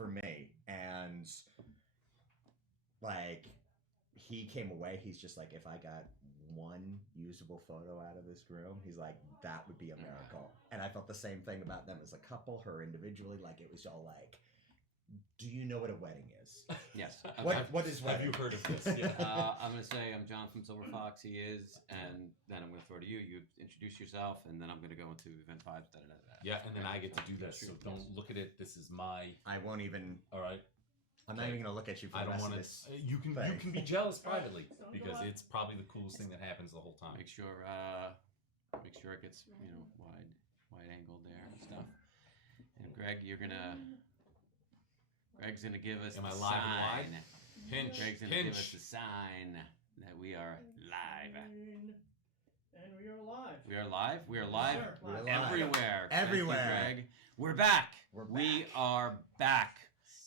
for me. And like he came away, he's just like, if I got one usable photo out of this room, he's like, that would be a miracle. And I felt the same thing about them as a couple, her individually. Like it was all like, do you know what a wedding is? Yes. What is wedding? Have you heard of this? Yeah. I'm going to say I'm John from Silver Fox. He is, and then I'm going to throw to you. You introduce yourself, and then I'm going to go into event vibes. Yeah, and then I get to do this. So don't look at it. This is my. I won't even. All right. I'm not even going to look at you for the rest of this. You can be jealous privately because it's probably the coolest thing that happens the whole time. Make sure it gets wide angled there and stuff. And Greg, Greg's gonna give us Am I the live sign. and wide? Pinch. Greg's gonna Pinch. give us the sign that we are live. And we are live. We are live. We are live Sure. We're live. everywhere. Everywhere. Thank you, Greg. We're back. We back. are back.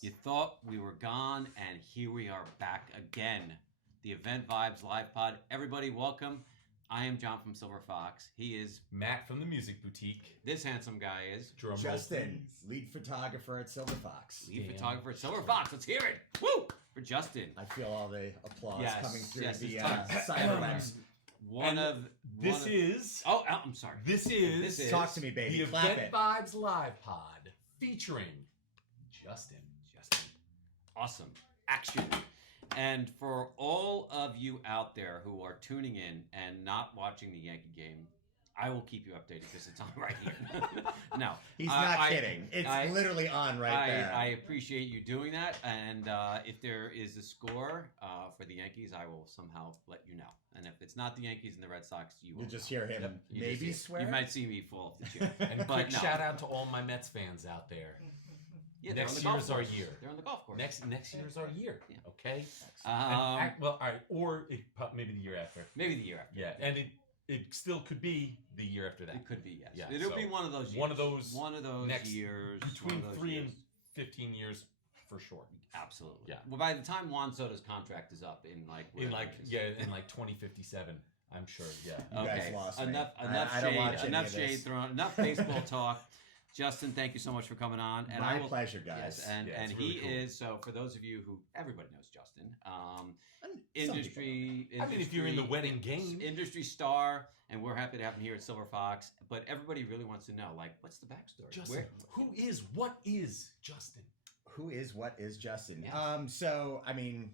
You thought we were gone, and here we are back again. The Event Vibes Live Pod. Everybody, welcome. I am John from Silver Fox. He is Matt from the Music Boutique. this handsome guy is Drum roll, Justin, please. lead photographer at Silver Fox. lead Damn. photographer at Silver Fox. Let's hear it. Woo for Justin. I feel all the applause Yes, coming through yes, the it's time. cyberwebs. This is I'm sorry. This is Talk to me, baby. the Clap Event it. Vibes Live Pod featuring Justin. Awesome. Action. And for all of you out there who are tuning in and not watching the Yankee game, I will keep you updated because it's on right here. No. He's not kidding. It's literally on right there. I appreciate you doing that. And if there is a score for the Yankees, I will somehow let you know. And if it's not the Yankees and the Red Sox, you will You'll just hear him You maybe just- swear. You might see me fall off the chair. And But quick no. shout out to all my Mets fans out there. Yeah, they're Next on the golf year's our course. year. They're on the golf course. Next year's our year. Yeah. Okay. Um, Well, all right, or maybe the year after. maybe the year after. Yeah, and it still could be the year after that. It could be, yes. Yeah, It'll so be one of those years. one of those next years. between one of those 3 years. and 15 years for sure. Absolutely. Yeah. Well, by the time Juan Soto's contract is up in In 2057, I'm sure. Yeah. You guys lost me. enough I don't watch shade. any Enough of shade this. thrown. Enough baseball talk. Justin, thank you so much for coming on. And My I will, pleasure, guys. Yes, and Yeah, and it's really he cool. is, so for those of you who everybody knows Justin, Some industry. I mean, if you're in the wedding game, industry star, and we're happy to have him here at Silver Fox. But everybody really wants to know, like, what's the backstory? Justin, what is Justin? Who is what is Justin? Yes. So I mean,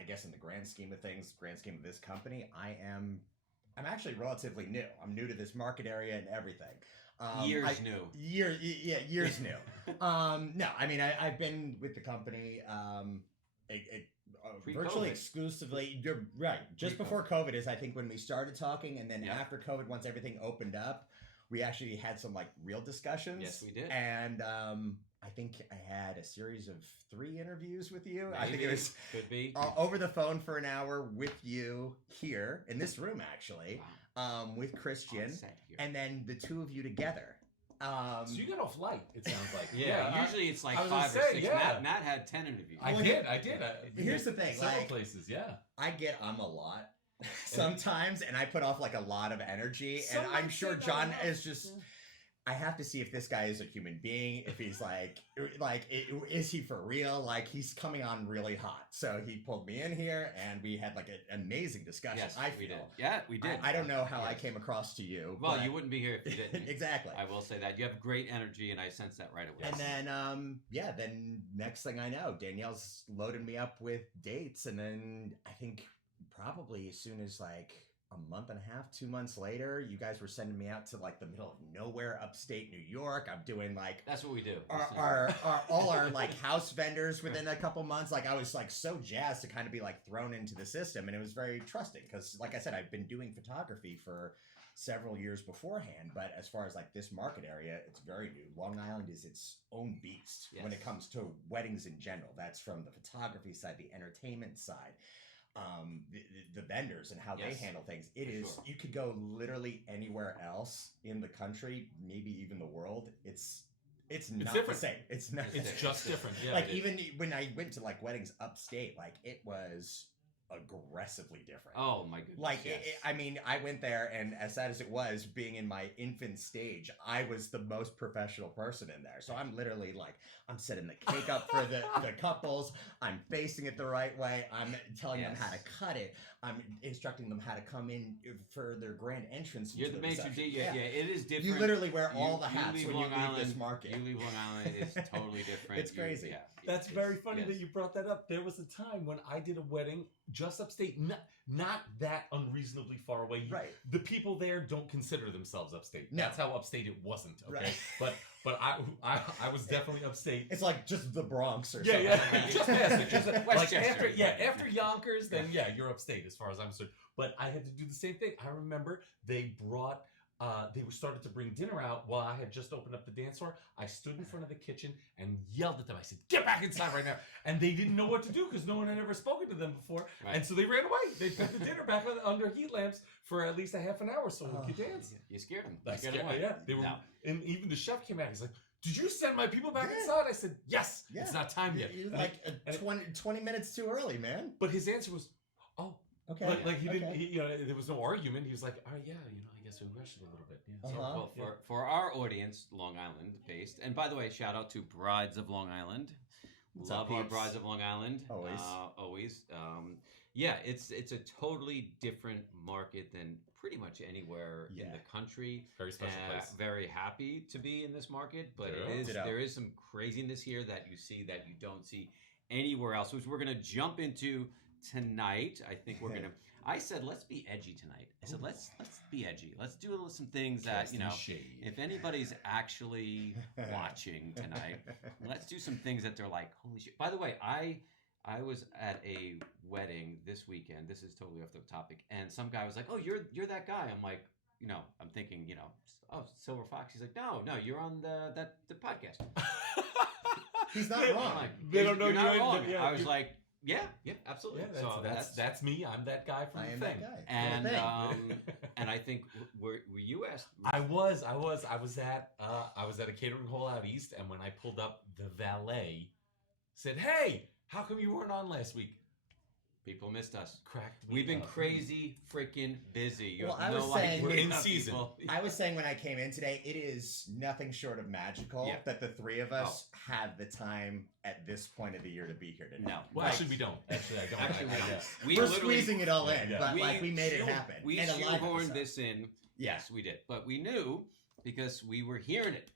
I guess in the grand scheme of things, grand scheme of this company, I'm actually relatively new. I'm new to this market area and everything. Years new. Years new. No, I mean, I've been with the company virtually exclusively. You're right. Just before COVID is, I think, when we started talking, and then after COVID, once everything opened up, we actually had some like real discussions. Yes, we did. And I think I had a series of 3 interviews with you. I think Maybe. it was Could be. over the phone for an hour with you here in this room, actually, with Christian, On set here. and then the 2 of you together. So you got off light. It sounds like. Yeah, usually it's like I was 5 gonna or say, 6. yeah. Matt had 10 interviews. I did. Here's the thing, Several like- places, yeah. I get a lot sometimes, and I put off like a lot of energy, Some and I'm might sure say John that. is just. I have to see if this guy is a human being, if he's is he for real? Like, he's coming on really hot. So he pulled me in here, and we had like an amazing discussion. Yes, I we feel. did. Yeah, we did. I don't know how I Yes. came across to you. Well, but- you wouldn't be here if you didn't. Exactly. I will say that. You have great energy, and I sense that right away. And then, then next thing I know, Danielle's loading me up with dates. And then I think probably as soon as like a month and a half, 2 months later, you guys were sending me out to like the middle of nowhere, upstate New York. I'm doing like That's what we do. all our like house vendors within a couple months. Like I was like so jazzed to kind of be like thrown into the system, and it was very trusting because, like I said, I've been doing photography for several years beforehand. But as far as like this market area, it's very new. Long Island is its own beast when it comes to weddings in general. That's from the photography side, the entertainment side. The vendors and how they handle things. It is sure. You could go literally anywhere else in the country, maybe even the world. It's not different. the same. It's not. It's just different. Yeah. Like even when I went to like weddings upstate, like it was aggressively different. Oh my goodness. Like, yes. I mean, I went there, and as sad as it was, being in my infant stage, I was the most professional person in there. So I'm literally like, I'm setting the cake up for the couples. I'm facing it the right way. I'm telling them how to cut it. I'm instructing them how to come in for their grand entrance. You're the maitre d'. Yeah, it is different. You literally wear all the hats when you leave this market. You leave Long Island, it's totally different. It's crazy. That's very funny that you brought that up. There was a time when I did a wedding just upstate, not that unreasonably far away. Right. The people there don't consider themselves upstate. No. That's how upstate it wasn't. Okay. Right. But I was definitely upstate. It's like just the Bronx or Yeah, something. yeah. Just past it. Just like Westchester. after Yonkers, then yeah, you're upstate as far as I'm concerned. But I had to do the same thing. I remember they brought. They started to bring dinner out while I had just opened up the dance floor. I stood in front of the kitchen and yelled at them. I said, "Get back inside right now!" And they didn't know what to do because no one had ever spoken to them before. Right. And so they ran away. They put the dinner back under heat lamps for at least a half an hour so we could dance. You scared them. I You scared them scared- away. yeah, they were. No. And even the chef came out. He's like, "Did you send my people back Yeah. inside?" I said, "Yes. Yeah. It's not time yet." You're And like I- 20 minutes too early, man. but his answer was, "Oh." Okay. Like he didn't. Okay. He, there was no argument. He was like, "Oh yeah, I guess we rushed it a little bit." Yeah. Uh-huh. Well, for our audience, Long Island based, and by the way, shout out to Brides of Long Island. What's Love up, our peeps? Brides of Long Island. Always. Always. Yeah, it's a totally different market than pretty much anywhere in Yeah. the country. Very special place. Very happy to be in this market, but Ditto. there is some craziness here that you see that you don't see anywhere else, which we're gonna jump into tonight. I think we're gonna. I said let's be edgy tonight. I said let's be edgy. Let's do some things that if anybody's actually watching tonight, let's do some things that they're like, holy shit. By the way, I was at a wedding this weekend. This is totally off the topic, and some guy was like, "Oh, you're that guy." I'm like, I'm thinking, oh, Silver Fox. He's like, no, you're on the podcast. He's not They- wrong. I'm like, They don't know you're not you're- wrong. yeah, I was you- like, yeah, absolutely. Yeah, So that's me. I'm that guy from I the am thing. that guy. and Thing. and I think were you asked? I was at a catering hall out east, and when I pulled up, the valet said, "Hey, how come you weren't on last week?" People missed us. Cracked me We've been up. crazy freaking busy. You Well, have I was no saying- idea, We're in season. people. I was saying when I came in today, it is nothing short of magical Yeah. that the three of us have the time at this point of the year to be here today. No. Well, Like, actually, we don't. Actually, I don't. Actually, yeah. we we're literally- squeezing it all in, Yeah. but like we made it shoe- happen. We And a live shoehorned episode. this in. Yeah. Yes, we did. But we knew because we were hearing it.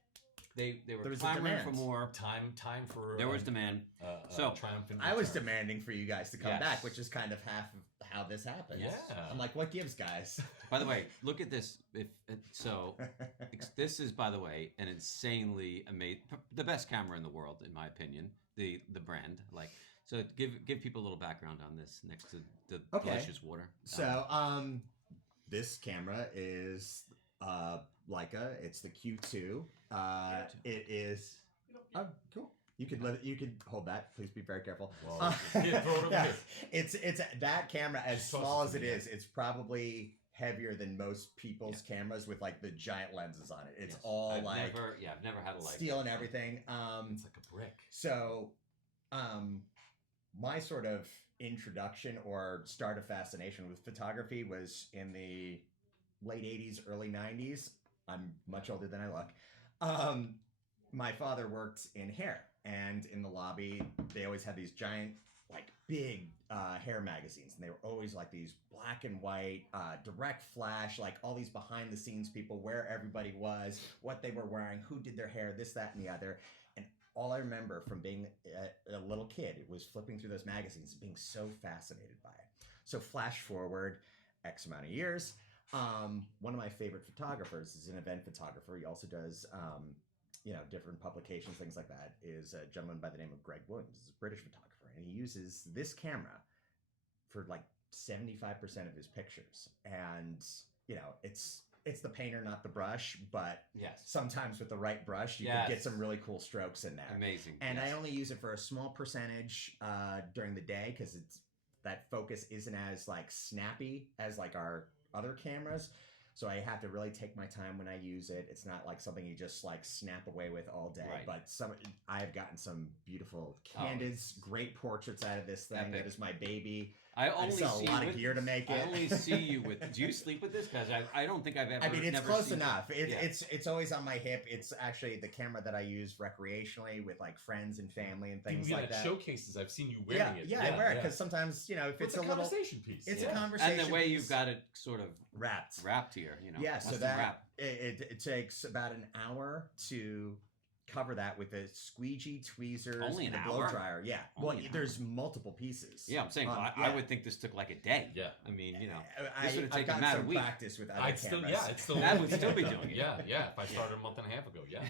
They were There was a clamoring for demand. more. Time for. There was demand. So So, triumphant. I was return. demanding for you guys to come Yes. back, which is kind of half of how this happens. Yeah. I'm like, what gives, guys? By the way, look at this. This is, by the way, an insanely amazing, the best camera in the world, in my opinion. The brand, so give people a little background on this next to the Okay. delicious water. So, this camera is Leica. It's the Q2. It is. Oh, cool. You could hold that. Please be very careful. Whoa. Yeah, throw it over here. It's that camera, as Just toss small it as to it me, is, it's probably heavier than most people's cameras with like the giant lenses on it. It's Yes. all I've like never had a Leica. steel and everything. It's like a brick. So, my sort of introduction or start of fascination with photography was in the late 80s, early 90s. I'm much older than I look. My father worked in hair, and in the lobby, they always had these giant, like big hair magazines, and they were always like these black and white, direct flash, like all these behind the scenes people, where everybody was, what they were wearing, who did their hair, this, that, and the other. And all I remember from being a little kid was flipping through those magazines and being so fascinated by it. So flash forward X amount of years. One of my favorite photographers is an event photographer. He also does, different publications, things like that, is a gentleman by the name of Greg Williams. He's a British photographer, and he uses this camera for like 75% of his pictures. And, it's the painter, not the brush, but Yes. sometimes with the right brush, you Yes. can get some really cool strokes in there. Amazing. And yes. I only use it for a small percentage during the day because that focus isn't as like snappy as like our other cameras. So I have to really take my time when I use it. It's not like something you just like snap away with all day. Right. But I've gotten some beautiful candids, great portraits out of this thing. Epic. That is my baby. I I only sell see a lot you of with gear to this. make I it. only see you with. Do you sleep with this? Because I don't think I've ever. I mean, it's never close seen enough. You. Yeah. It's always on my hip. It's actually the camera that I use recreationally with like friends and family and things Even like at that. showcases, I've seen you wearing it. I wear it because sometimes if With it's the a little, conversation piece. it's yeah. a conversation. And the way piece you've got it sort of wrapped. here, Yeah, What's so the that wrap? it takes about an hour to cover that with a squeegee, tweezers, Only and an a blow hour? dryer. Yeah, Only well, an there's multiple pieces. Yeah, I'm saying I yeah. would think this took like a day. Yeah. I mean, this would I, have I've taken gotten Matt a some week. practice with other I'd still, cameras. yeah, it's still. Matt would still be doing it. Yeah. If I started a month and a half ago, yeah.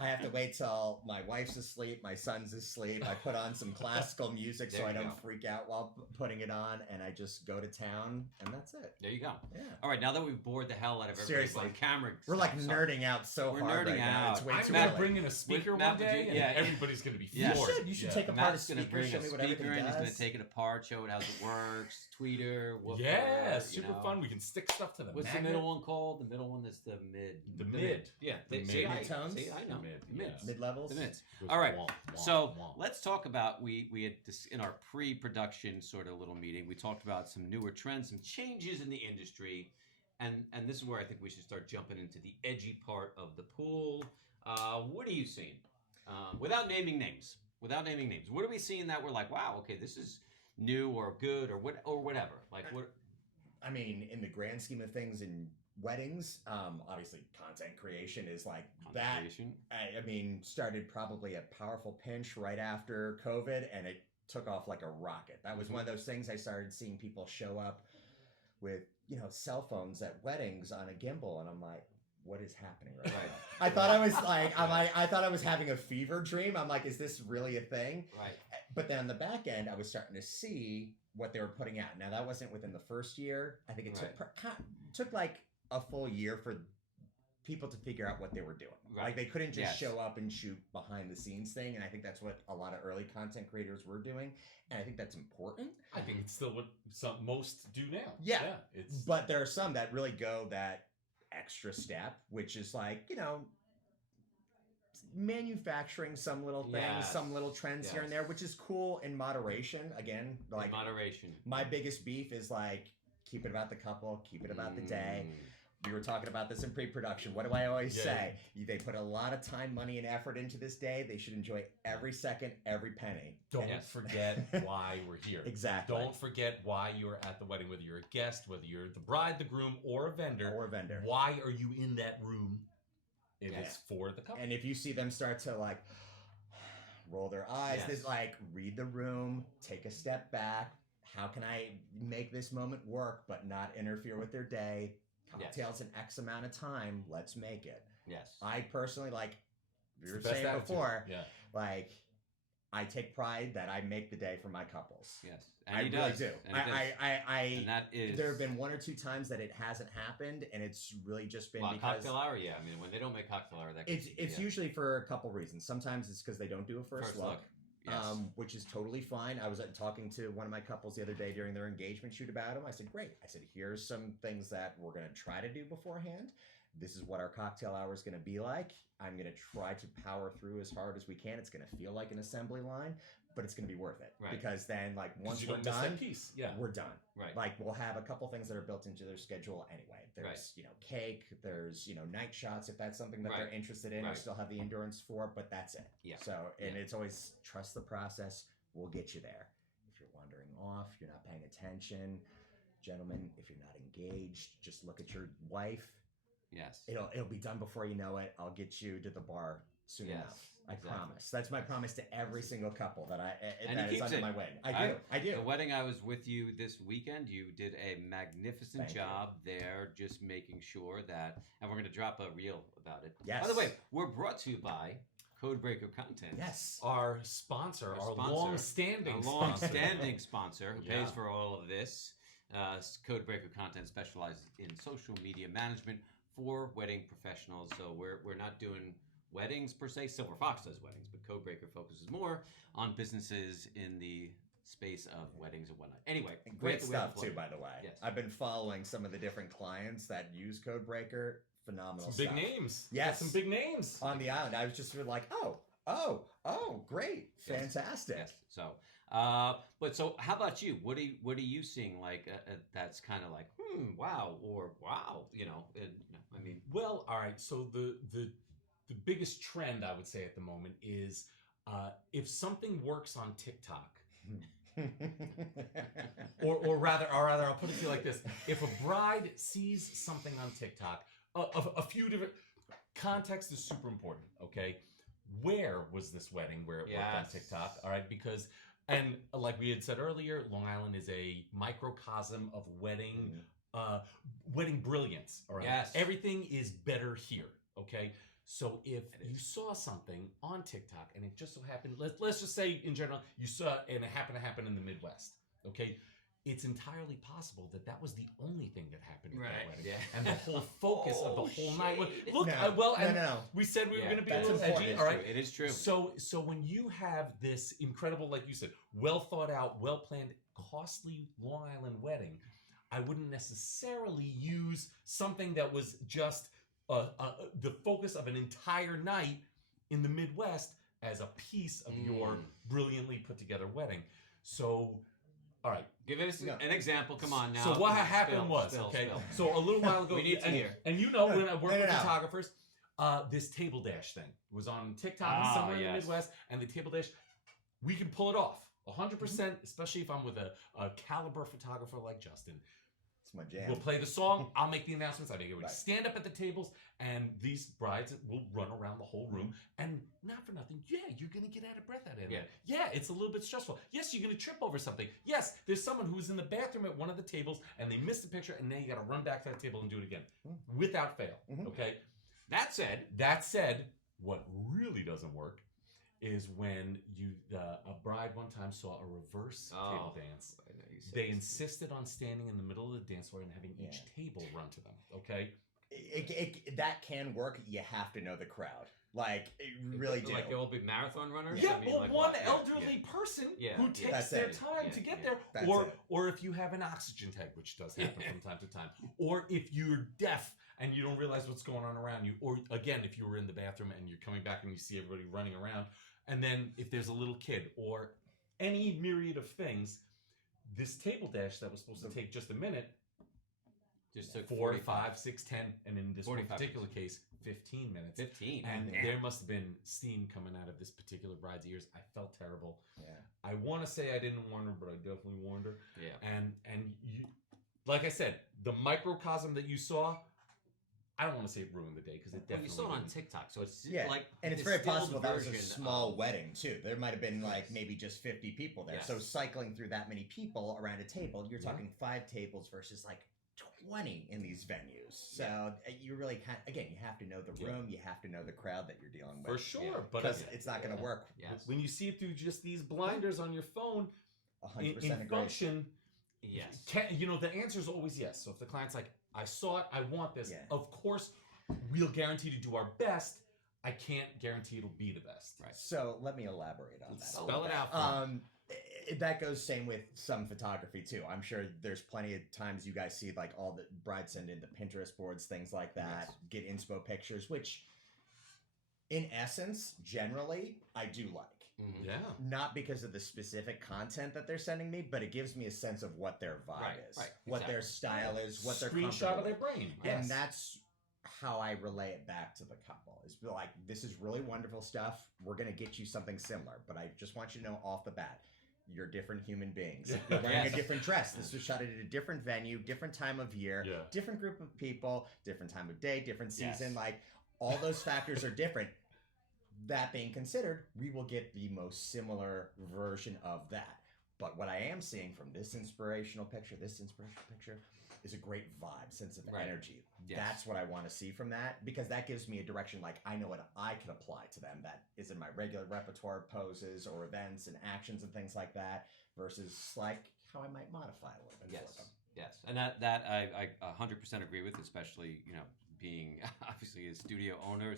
I have to wait till my wife's asleep, my son's asleep. I put on some classical music so There I you don't go. freak out while putting it on, and I just go to town, and that's it. There you go. Yeah. All right, now that we've bored the hell out of everybody Seriously. on camera, We're like stuff, nerding out so We're hard nerding right now. out. It's way I'm too gonna early. bring in a speaker Matt, one day, and yeah. everybody's gonna be Yeah. floored. You should Yeah. take apart Matt's a gonna speaker, bring show a me what speaker everything in. He's gonna does. take it apart, show it how it works. Tweeter, woofer, Yeah, you super know. fun. We can stick stuff to the What's magnet. the middle one called? The middle one is the mid. The mid. Yeah, The see, mid. Mid-tones? See, I know. The mid, The mids. yeah. Mid-levels? The mids. Goes All right. womp, womp, So womp. let's talk about we had this in our pre-production sort of little meeting. We talked about some newer trends, some changes in the industry, and this is where I think we should start jumping into the edgy part of the pool. What are you seeing? Without naming names. What are we seeing that we're like, wow, okay, this is new or good or whatever? Like what? I mean, in the grand scheme of things, in weddings, obviously content creation is like that. Conversation? I mean, started probably a powerful pinch right after COVID, and it took off like a rocket. That was one of those things I started seeing people show up with, cell phones at weddings on a gimbal, and I'm like, what is happening right now? I thought I was like, I thought I was having a fever dream. I'm like, is this really a thing? Right. But then on the back end, I was starting to see what they were putting out. Now that wasn't within the first year. I think it took like a full year for people to figure out what they were doing. Right. Like they couldn't just Yes. show up and shoot behind the scenes thing. And I think that's what a lot of early content creators were doing. And I think that's important. I think it's still what most do now. Yeah. It's But there are some that really go that extra step, which is like, manufacturing some little things, Yes. some little trends here and Yes. there, which is cool in moderation. Again, like moderation. my biggest beef is like, keep it about the couple, keep it about the day. We were talking about this in pre-production. What do I always Yeah. say? They put a lot of time, money, and effort into this day. They should enjoy every second, every penny. don't Yes. forget why we're here. Exactly. Don't forget why you're at the wedding, whether you're a guest, whether you're the bride, the groom, or a vendor. Or a vendor. Why are you in that room? It is Yes. for the couple. And if you see them start to like roll their eyes, Yes. this like read the room, take a step back. How can I make this moment work but not interfere with their day? Yes. Cocktails in X amount of time. Let's make it. Yes. I personally like It's you were the best saying attitude. before. Yeah. Like I take pride that I make the day for my couples. Yes. And I he really does. do. And he does. And that is. There have been one or two times that it hasn't happened, and it's really just been Well, because cocktail hour, yeah. I mean, when they don't make cocktail hour, that it's yeah. usually for a couple reasons. Sometimes it's because they don't do a first look. Yes. Which is totally fine. I was talking to one of my couples the other day during their engagement shoot about them. I said, great. I said, here's some things that we're going to try to do beforehand. This is what our cocktail hour is going to be like. I'm going to try to power through as hard as we can. It's going to feel like an assembly line, but it's going to be worth it. Right. Because then, like, once you we're don't miss done, that piece. Yeah. we're done. Right. Like, we'll have a couple things that are built into their schedule anyway. There's, cake. There's, night shots if that's something that Right. they're interested in or Right. still have the endurance for, but that's it. Yeah. So, and Yeah. it's always trust the process. We'll get you there. If you're wandering off, you're not paying attention. Gentlemen, if you're not engaged, just look at your wife. Yes. It'll be done before you know it. I'll get you to the bar soon Yes, enough. I exactly. promise. That's my promise to every single couple that And that he is keeps under it. my wedding. I do. The wedding I was with you this weekend, you did a magnificent Thank you. job there, just making sure that, and we're going to drop a reel about it. Yes. By the way, we're brought to you by Codebreaker Content. Yes. Our sponsor, Our our sponsor, long-standing a sponsor. long-standing sponsor who Yeah. pays for all of this. Codebreaker Content specializes in social media management for wedding professionals. So we're not doing weddings per se. Silver Fox does weddings, but Codebreaker focuses more on businesses in the space of weddings and whatnot. Anyway, And great great that we have stuff a too, plug. by the way. Yes. I've been following some of the different clients that use Codebreaker. Phenomenal Some big stuff. names. Yes. Some big names. On the island, I was just like, oh, great, Yes. fantastic. Yes. So But so, how about you? What are you seeing? Like that's kind of like, wow, or wow, I mean, Well, all right. So the biggest trend I would say at the moment is if something works on TikTok, or rather, I'll put it to you like this: if a bride sees something on TikTok, a few different context is super important. Okay, where was this wedding where it worked on Yes. TikTok? All right, because and like we had said earlier, Long Island is a microcosm of wedding brilliance. All right, Yes. everything is better here. Okay. So if you saw something on TikTok and it just so happened, let's just say in general, you saw it and it happened to happen in the Midwest, okay? It's entirely possible that that was the only thing that happened at that wedding. Yeah. And the whole focus of the whole night was, shade. look, No. we said we were going to be a that's little important. edgy, It is all true. right? It is true. So when you have this incredible, like you said, well thought out, well planned, costly Long Island wedding, I wouldn't necessarily use something that was just the focus of an entire night in the Midwest as a piece of your brilliantly put together wedding. So, all right. Give us an example. Come on now. So what happened was, okay, so a little while ago, We need to hear. and when I work with photographers, this table dash thing was on TikTok somewhere in the Midwest, and the table dash, we can pull it off 100%, especially if I'm with a caliber photographer like Justin. It's my jam. We'll play the song. I'll make the announcements. I make everybody Right. stand up at the tables, and these brides will run around the whole room. And not for nothing, you're gonna get out of breath out of it. Yeah, it's a little bit stressful. Yes, you're gonna trip over something. Yes, there's someone who's in the bathroom at one of the tables, and they missed the picture, and now you gotta run back to that table and do it again, without fail. Okay. That said, What really doesn't work is when a bride one time saw a reverse table dance. I know you said They this. insisted on standing in the middle of the dance floor and having each table run to them. Okay. That can work. You have to know the crowd. Like, you really do. Like all big marathon runners. Yeah, I mean, well, like one what? elderly person who takes That's their it. time to get there, That's or it. or if you have an oxygen tank, which does happen from time to time, or if you're deaf and you don't realize what's going on around you, or again, if you were in the bathroom and you're coming back and you see everybody running around, and then if there's a little kid or any myriad of things, this table dash that was supposed to take just a minute. Just took 4, 5, 6, 10, and in this one 45 particular case, 15 minutes. 15. And Damn. there must have been steam coming out of this particular bride's ears. I felt terrible. Yeah. I want to say I didn't warn her, but I definitely warned her. Yeah. And you, like I said, the microcosm that you saw, I don't want to say it ruined the day because it Well, definitely you saw it on didn't. TikTok, so it's Yeah, and it's very possible that was a small wedding too. There might have been like maybe just 50 people there. Yes. So cycling through that many people around a table, you're talking 5 tables versus like 20 in these venues. So you really can't. Again, you have to know the room. You have to know the crowd that you're dealing with. For sure, but because it's not going to work. Yes. when you see it through just these blinders on your phone, 100% in agree. function, Yes. the answer is always yes. So if the client's like, I saw it, I want this, Yeah. of course, we'll guarantee to do our best. I can't guarantee it'll be the best. Right. So let me elaborate on that. a Spell little it bit. out for me. That goes same with some photography too. I'm sure there's plenty of times you guys see like all the brides send in the Pinterest boards, things like that, get inspo pictures, which in essence, generally, I do like. Mhm. Yeah. Not because of the specific content that they're sending me, but it gives me a sense of what their vibe Right, is, right, what their exactly. style is, what they're Screenshot of comfortable their with. brain. And Yes. that's how I relay it back to the couple. Is be like, this is really wonderful stuff. We're gonna get you something similar, but I just want you to know off the bat, you're different human beings. You're wearing Yes. a different dress. This was shot at a different venue, different time of year, Yeah. different group of people, different time of day, different Yes. season. Like all those factors are different. That being considered, we will get the most similar version of that. But what I am seeing from this inspirational picture is a great vibe, sense of Right. energy. Yes. That's what I want to see from that, because that gives me a direction like I know what I can apply to them that is in my regular repertoire of poses or events and actions and things like that versus like how I might modify a little bit for Yes. them. Yes. And that I 100% agree with, especially, being obviously a studio owner,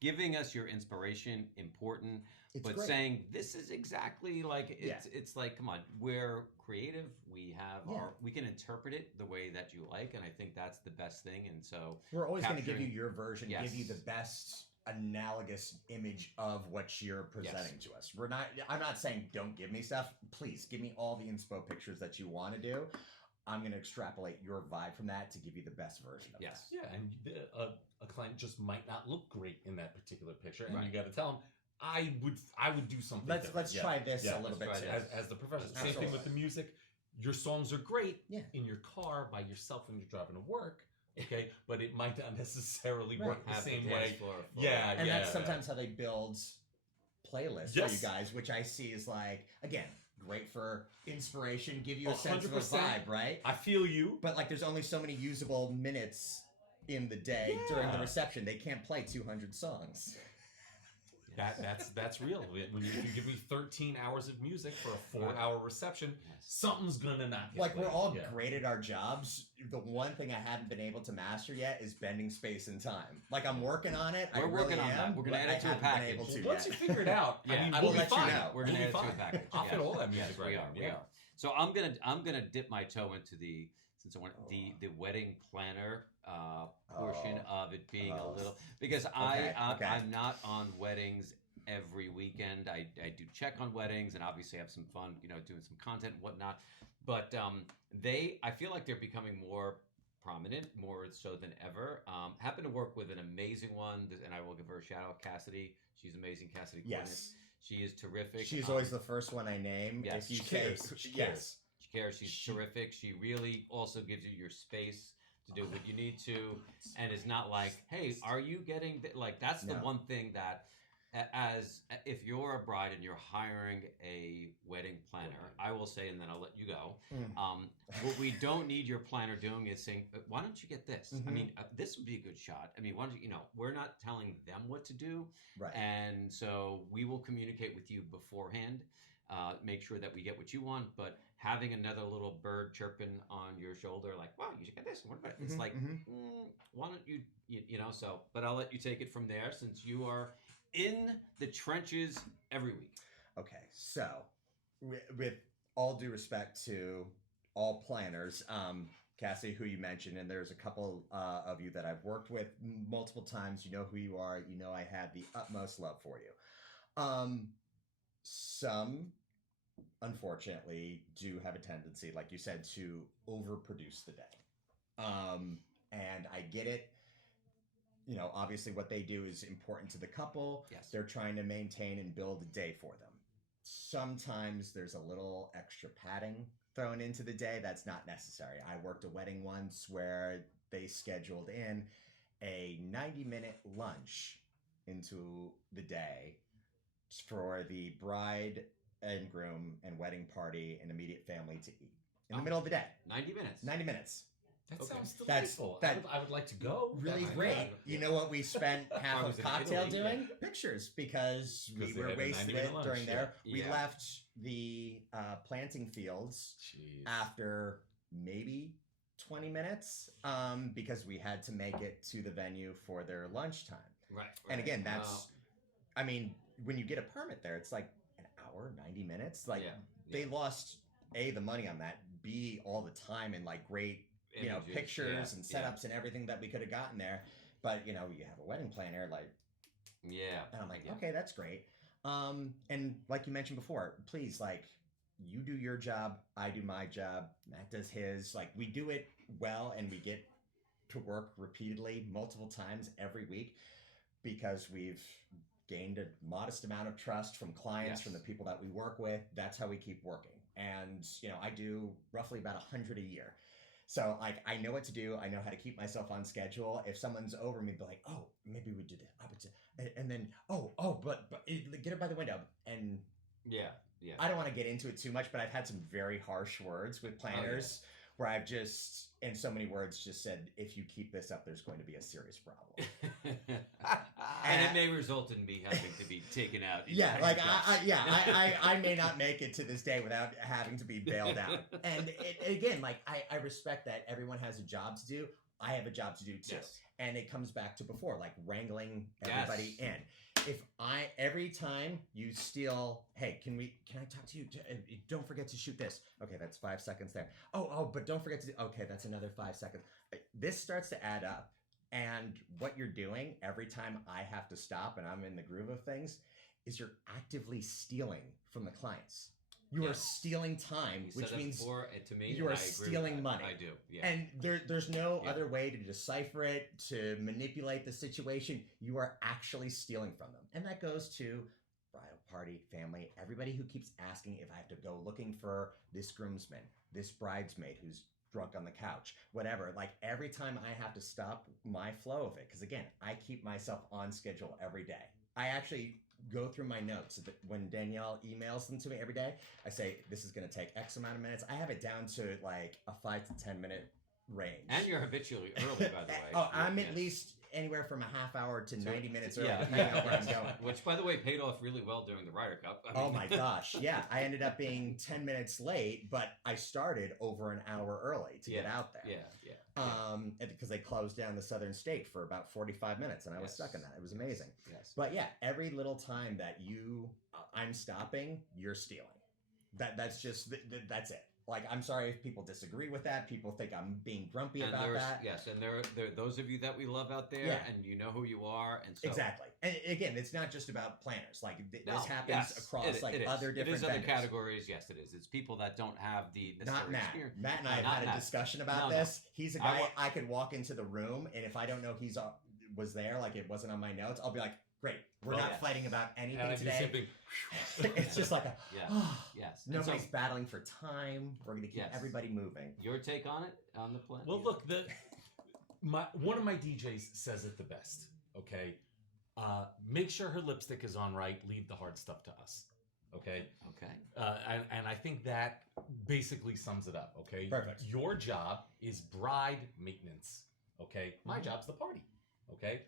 giving us your inspiration, important, It's but great. saying this is exactly like it's like, come on, we're creative, we have we can interpret it the way that you like, and I think that's the best thing. And so We're always going to give you capturing- your version, Yes. give you the best analogous image of what you're presenting to us. I'm not saying don't give me stuff. Please give me all the inspo pictures that you want to do. I'm going to extrapolate your vibe from that to give you the best version of Yes. Yeah, and a client just might not look great in that particular picture, and Right. you got to tell them, I would do something. Let's different. try this a little let's bit try too. this. As the professional. Same Absolutely. thing with the music. Your songs are great Yeah. in your car by yourself when you're driving to work, okay? But it might not necessarily work the Have same the dance way. floor full. Yeah, And yeah. that's sometimes how they build playlists for Yes. you guys, which I see is like, again, great for inspiration, give you a sense of a 100%. vibe, right? I feel you. But like, there's only so many usable minutes in the day during the Yeah. reception. They can't play 200 songs. That's real. When you can give me 13 hours of music for a 4-hour reception, Yes. something's gonna not get Like, we're played. all Yeah. great at our jobs. The one thing I haven't been able to master yet is bending space and time. Like, I'm working on it. I We're really working on am, that. We're gonna but add it to I a haven't been package. able to Once yet. you figure it out, Yeah. I mean, I we'll will be let you fine. know. We're We'll gonna be add it to a fine. package. I'll yes. fit all that music Yes, right we in. are. We Yeah. are. So I'm gonna dip my toe into the the wedding planner portion of it being a little, because Okay. I'm not on weddings every weekend. I do check on weddings and obviously have some fun, doing some content and whatnot. But I feel like they're becoming more prominent, more so than ever. Happen to work with an amazing one, and I will give her a shout out, Cassidy. She's amazing, Cassidy. Yes. She is terrific. She's always the first one I name. yes, If you she say, cares. She yes. cares. She cares. She's terrific. She really also gives you your space to do what you need to, and it's not like, hey, are you getting like? That's the No. one thing that, as if you're a bride and you're hiring a wedding planner, I will say, and then I'll let you go. What we don't need your planner doing is saying, why don't you get this? I Mhm. mean, this would be a good shot. I mean, why don't you? We're not telling them what to do. Right. And so we will communicate with you beforehand, make sure that we get what you want. But having another little bird chirping on your shoulder, like, wow, you should get this. What about it? It's Mhm, like, mhm. why don't you, so, but I'll let you take it from there since you are in the trenches every week. Okay, so with all due respect to all planners, Cassie, who you mentioned, and there's a couple of you that I've worked with multiple times. You know who you are. You know I have the utmost love for you. Some, unfortunately, do have a tendency, like you said, to overproduce the day. And I get it. Obviously what they do is important to the couple. Yes. They're trying to maintain and build a day for them. Sometimes there's a little extra padding thrown into the day that's not necessary. I worked a wedding once where they scheduled in a 90-minute lunch into the day for the bride and groom and wedding party and immediate family to eat in the middle of the day. 90 minutes. 90 minutes. That Okay. sounds That's- delightful. that- I would like to go. Really Yeah, great. yeah. You know what we spent half I of was in cocktail Italy, doing? Pictures, because we Because they were had a wasted 90-minute it lunch, during yeah. there. We Yeah. left the planting fields Jeez. after maybe 20 minutes because we had to make it to the venue for their lunchtime. Right. And again, Wow. that's, I mean, when you get a permit there, it's like an hour, 90 minutes. Like, Yeah, they lost A, the money on that, B, all the time and like great, Images, pictures yeah, and yeah. setups and everything that we could have gotten there. But, you have a wedding planner, like, Yeah. and I'm like, Yeah. okay, that's great. And like you mentioned before, please, like, you do your job, I do my job, Matt does his. Like, we do it well, and we get to work repeatedly multiple times every week because we've gained a modest amount of trust from clients, Yes. from the people that we work with. That's how we keep working. And, I do roughly about 100 a year. So, like, I know what to do. I know how to keep myself on schedule. If someone's over me, be like, oh, maybe we did it. And then, but get her by the window. And Yeah. Yeah. I don't want to get into it too much, but I've had some very harsh words with planners where I've just, in so many words, just said, if you keep this up, there's going to be a serious problem. And it may result in me having to be taken out. in Yeah, like handcuffs. I may not make it to this day without having to be bailed out. And again, like I respect that everyone has a job to do. I have a job to do too. Yes. And it comes back to before, like wrangling everybody Yes. in. If every time you steal, hey, can I talk to you? Don't forget to shoot this. Okay, that's 5 seconds there. Oh, but don't forget to, okay, that's another 5 seconds. This starts to add up. And what you're doing every time I have to stop and I'm in the groove of things is you're actively stealing from the clients. You are Yes. stealing time, You which said that means before, and to me, you and are I agree with stealing that. money. I do. Yeah. And there's no Yeah. other way to decipher it, to manipulate the situation. You are actually stealing from them. And that goes to bridal party, family, everybody who keeps asking if I have to go looking for this groomsman, this bridesmaid who's drunk on the couch, whatever. Like every time I have to stop my flow of it, because again, I keep myself on schedule every day. I actually go through my notes when Danielle emails them to me every day. I say, this is going to take X amount of minutes. I have it down to like a 5 to 10 minute range. And you're habitually early, by the way. Oh, I'm Yes. at least anywhere from a half hour to 90 minutes early, Yeah. depending on where I'm going. Which, by the way, paid off really well during the Ryder Cup. I Oh mean- my gosh. Yeah. I ended up being 10 minutes late, but I started over an hour early to get out there. Yeah. Because they closed down the southern state for about 45 minutes and I was stuck in that. It was amazing. Yes. But yeah, every little time that I'm stopping, you're stealing. That's just, that's it. Like, I'm sorry if people disagree with that. People think I'm being grumpy And about that. Yes, and there are those of you that we love out there, Yeah. and you know who you are, and so Exactly. And again, it's not just about planners. Like, No, this happens yes, across it is. other different It is other vendors. categories. Yes, it is. It's people that don't have the necessary Not Matt. experience. Matt and I have Not had a Matt. discussion about No. this. He's a I guy wa- I could walk into the room, and if I don't know he's was there, like it wasn't on my notes, I'll be like, great, we're Well, not yes. fighting about And anything I do today. something. It's just like a, Yes. oh, Yes. And nobody's so, battling for time. We're going to keep Yes. everybody moving. your take on it on the plan? Well, look, one of my DJs says it the best. Okay, make sure her lipstick is on right. Leave the hard stuff to us. Okay, Okay. and I think that basically sums it up. Okay, Perfect. Your job is bride maintenance. Okay, my Mhm. job's the party. Okay,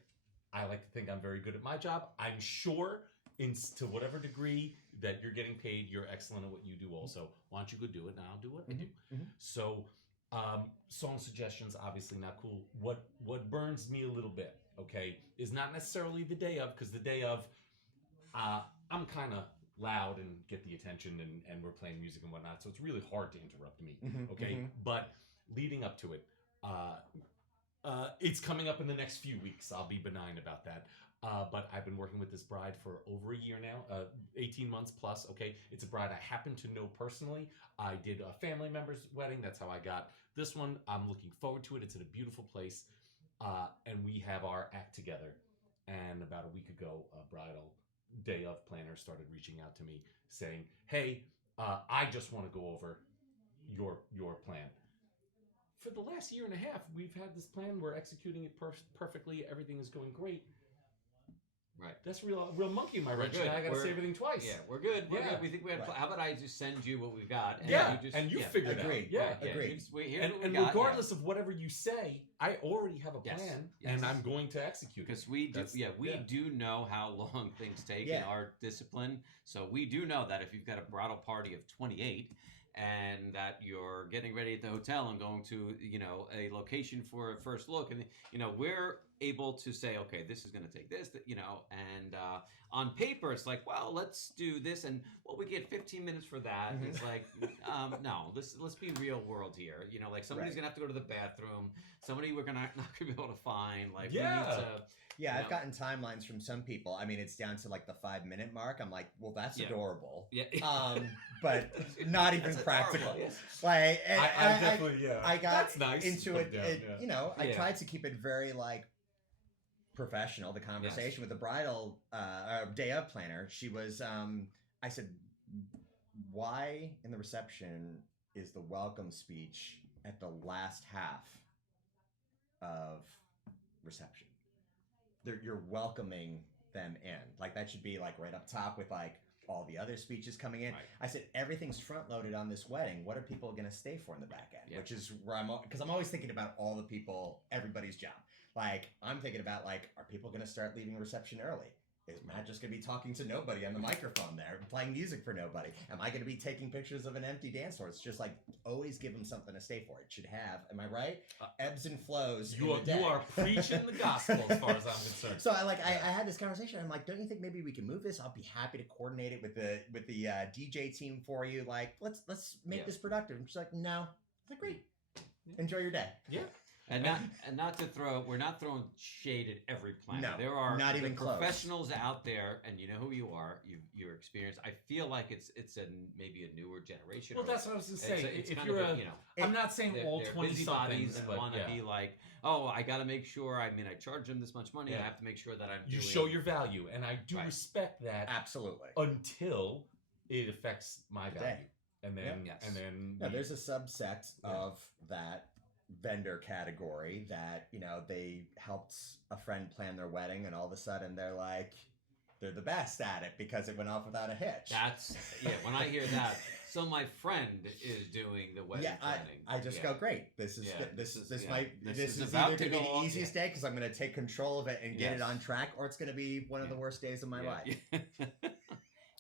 I like to think I'm very good at my job. I'm sure, to whatever degree that you're getting paid, you're excellent at what you do. Also, why don't you go do it, and I'll do what I do. Mhm. So, song suggestions, obviously not cool. What burns me a little bit, okay, is not necessarily the day of, because the day of, I'm kind of loud and get the attention, and we're playing music and whatnot, so it's really hard to interrupt me, Mhm, okay? mhm. But leading up to it, it's coming up in the next few weeks. I'll be benign about that. But I've been working with this bride for over a year now, 18 months plus, okay? It's a bride I happen to know personally. I did a family member's wedding. That's how I got this one. I'm looking forward to it. It's in a beautiful place. And we have our act together. And about a week ago, a bridal day of planner started reaching out to me saying, hey, I just want to go over your plan. For the last year and a half, we've had this plan. We're executing it perfectly. Everything is going great. Right. That's real monkey in my We're wrench. good. Now I got to We're- say everything twice. Yeah, we're good. We're Yeah. good. We think we have. Right. How about I just send you what we've got? Yeah, you just, and you figure it out. Agreed. Yeah. Yeah, Agreed. Here's And, what we and got, regardless of whatever you say, I already have a Yes, plan, yes. and I'm going to execute it. because we do, That's- we yeah. do know how long things take in Yeah. our discipline. So we do know that if you've got a bridal party of 28 and that you're getting ready at the hotel and going to, a location for a first look, and we're able to say, okay, this is going to take this, and on paper it's like, well, let's do this, and we get 15 minutes for that. Mhm. It's like, no, let's be real world here. Like somebody's Right. gonna have to go to the bathroom. Somebody we're not gonna be able to find. Like we Yeah. need to. Yeah, You I've know. gotten timelines from some people. I mean, it's down to like the 5-minute mark. I'm like, well, that's Yeah. adorable. Yeah. But not even That's practical. adorable, yes. Like, and I definitely, yeah. I got That's nice. into Put it. down, yeah. I Yeah. tried to keep it very like professional. The conversation with the bridal day of planner. She was. I said, why in the reception is the welcome speech at the last half of reception? You're welcoming them in. Like that should be like right up top with like all the other speeches coming in. Right. I said everything's front loaded on this wedding. What are people going to stay for in the back end? Yeah. Which is where because I'm always thinking about all the people, everybody's job. Like I'm thinking about like, are people going to start leaving reception early? Is Matt just going to be talking to nobody on the microphone there, playing music for nobody? Am I going to be taking pictures of an empty dance floor? It's just like always give them something to stay for. It should have, am I right? Ebbs and flows. in the day. You are preaching the gospel as far as I'm concerned. So I had this conversation. I'm like, don't you think maybe we can move this? I'll be happy to coordinate it with the DJ team for you. Like, let's make Yeah. this productive. And she's like, no. I was like, great. Yeah. Enjoy your day. Yeah. And not to throw, we're not throwing shade at every planner. No, There are not the even close. professionals out there, and you know who you are. You're experienced. I feel like it's maybe a newer generation. Well, or that's what I was going to say. It's If kind you're of a, you know, I'm not saying all they're 20 busybodies somethings, and but want to be like, oh, I got to make sure. I mean, I charge them this much money. I Yeah. have to make sure that I'm. You doing, show your value, and I do Right. respect that Absolutely. until it affects my The value, day. and then Yes. and then No, we- there's a subset Yeah. of that vendor category that, you know, they helped a friend plan their wedding and all of a sudden they're like, they're the best at it because it went off without a hitch. That's when I hear that. So my friend is doing the wedding Yeah, planning. I just go, great. This is Yeah, good. this This is- yeah, might this this is is about either to going to be go the on- easiest day because I'm going to take control of it and get it Yes. on track, or it's going to be one of the Yeah. worst days of my Yeah. life.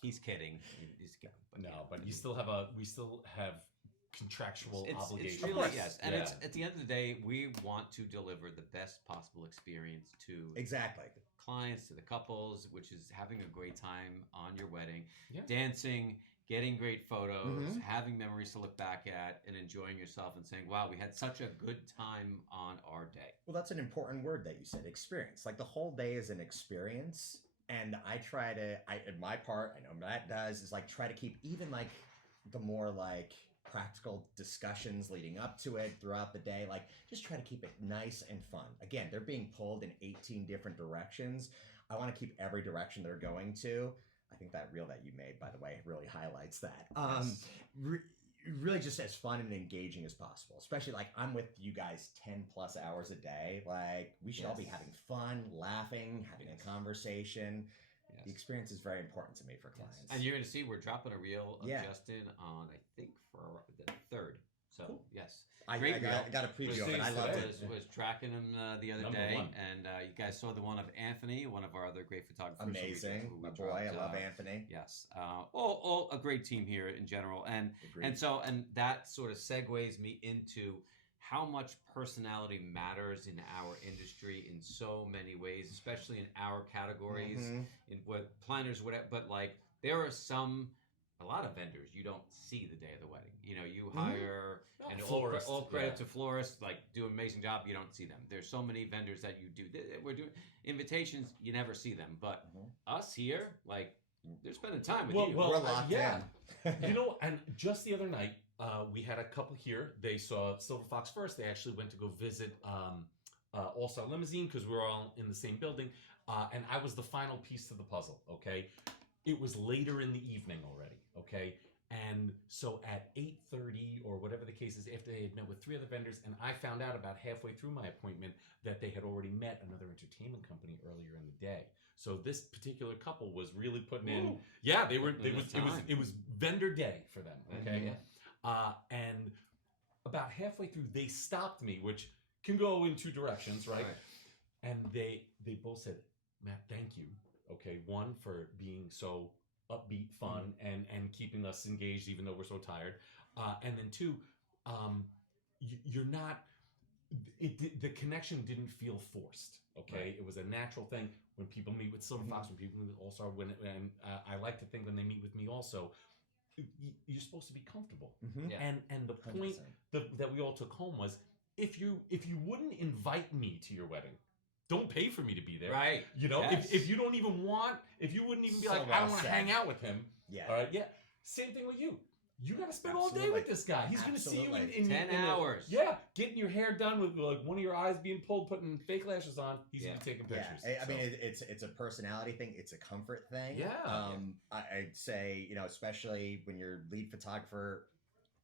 He's kidding. He's kidding. But no, yeah. but we still have contractual obligations. It's really, course. yes. And Yeah. it's at the end of the day, we want to deliver the best possible experience to Exactly. the clients, to the couples, which is having a great time on your wedding, Yeah. dancing, getting great photos, Mhm. having memories to look back at, and enjoying yourself and saying, wow, we had such a good time on our day. Well, that's an important word that you said, experience. Like the whole day is an experience. And I try to, in my part, I know Matt does, is like try to keep even like the more like practical discussions leading up to it throughout the day. Like just try to keep it nice and fun. Again, they're being pulled in 18 different directions. I want to keep every direction they're going to. I think that reel that you made, by the way, really highlights that. Really just as fun and engaging as possible. Especially like I'm with you guys 10 plus hours a day. Like we should all be Yes. having fun, laughing, having Yes. a conversation. Yes. The experience is very important to me for clients. And you're going to see we're dropping a reel of Yeah. Justin on, I think, for the 3rd. So, Cool. yes. I Great got reel. a preview of it. Proceeds I loved today. it. Was tracking him the other Number day, one. and you guys saw the one of Anthony, one of our other great photographers. who we Amazing. who we My boy. I dropped, love Anthony. Yes, all a great team here in general, and Agreed. that sort of segues me into how much personality matters in our industry in so many ways, especially in our categories, Mhm. in what planners, whatever. But like there are a lot of vendors you don't see the day of the wedding. You know, you hire and Florist, all credit yeah. to florists, like do an amazing job. You don't see them. There's so many vendors that you do. We're doing invitations, you never see them. But Mhm. us here, like they're spending time with Well, you. well, We're locked yeah. in. You know, and just the other night, we had a couple here. They saw Silver Fox first. They actually went to go visit All Star Limousine because we were all in the same building. And I was the final piece to the puzzle, okay? It was later in the evening already, okay? And so at 8:30 or whatever the case is, after they had met with 3 other vendors, and I found out about halfway through my appointment that they had already met another entertainment company earlier in the day. So this particular couple was really putting in. Ooh. Yeah, they were. Putting in the time. It was vendor day for them. Okay. Yeah. And about halfway through, they stopped me, which can go in 2 directions, right? And they both said, "Matt, thank you. Okay, one for being so upbeat, fun, and keeping us engaged even though we're so tired, and then 2, you're not. The connection didn't feel forced. Okay, Right. it was a natural thing. When people meet with Silver Fox, when people meet with All Star, and I like to think when they meet with me also, you're supposed to be comfortable. Mhm. Yeah. And the point 100%. that we all took home was if you wouldn't invite me to your wedding, don't pay for me to be there. Right. You know, Yes. if you don't even want, if you wouldn't even be So like, I well don't want to said. hang out with him. Yeah. All right. Yeah. Same thing with you. You got to spend all day Absolutely. with this guy. He's going to see you Absolutely. in 10 in a- hours. yeah, getting your hair done with like one of your eyes being pulled, putting fake lashes on. He's Yeah. going to be taking Yeah, pictures. I mean, it's a personality thing. It's a comfort thing. Yeah. I'd say, you know, especially when you're lead photographer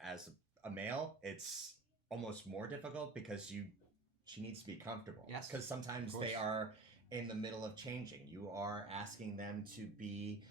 as a male, it's almost more difficult because she needs to be comfortable. Yes, Because sometimes of course. they are in the middle of changing. You are asking them to be